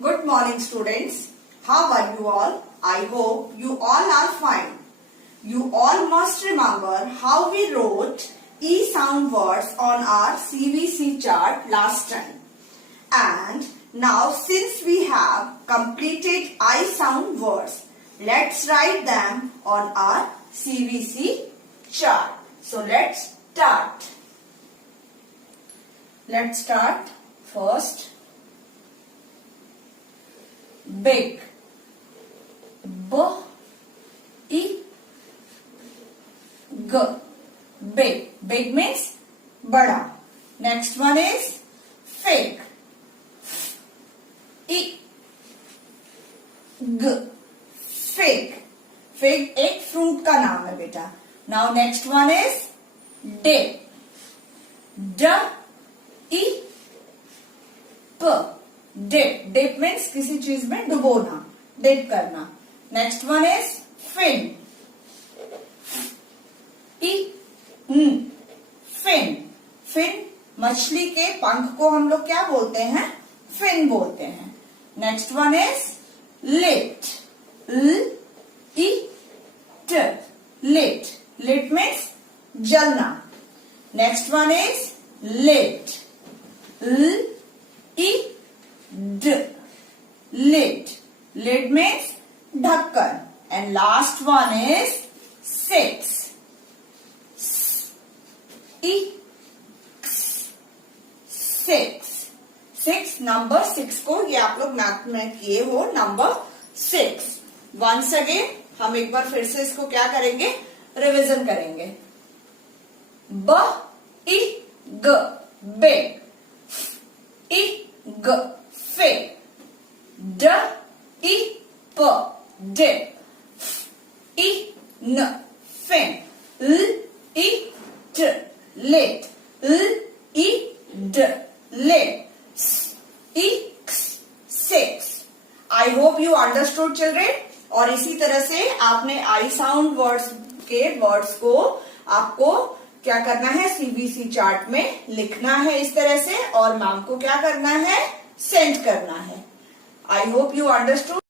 Good morning, students. How are you all? I hope you all are fine. You all must remember how we wrote E sound words on our CVC chart last time. And now since we have completed I sound words, let's write them on our CVC chart. So let's start. Let's start first. Big. B-I-G. Big. Big means bada. Next one is fig. F-I-G. Fig. Fig एक fruit का नाम है बेटा. Now next one is dip. D-I-P. Dip. Dip means किसी चीज में डुबोना, dip करना. Next one is fin. Fin. Fin मछली के पंख को हम लोग क्या बोलते हैं? फिन बोलते हैं. Next one is lit. Lit. Lit means जलना. Next one is lit. Lid. Lid means ढक्कन. And last one is six. Six. Six number 6 को ये आप लोग मैथ में किए हो. नंबर 6. Once again हम एक बार फिर से इसको क्या करेंगे? रिविजन करेंगे. B-I-G. Big. I-G. Fig. D-I-P. Dip. F-I-N. Fin. L-I-T. Lit. L-I-D. Lid. S-I-X. Six. I hope you understood children. और इसी तरह से आपने आई साउंड वर्ड्स के वर्ड्स को आपको क्या करना है? सीबीसी चार्ट में लिखना है इस तरह से, और मैम को क्या करना है? सेंड करना है. I hope you understood.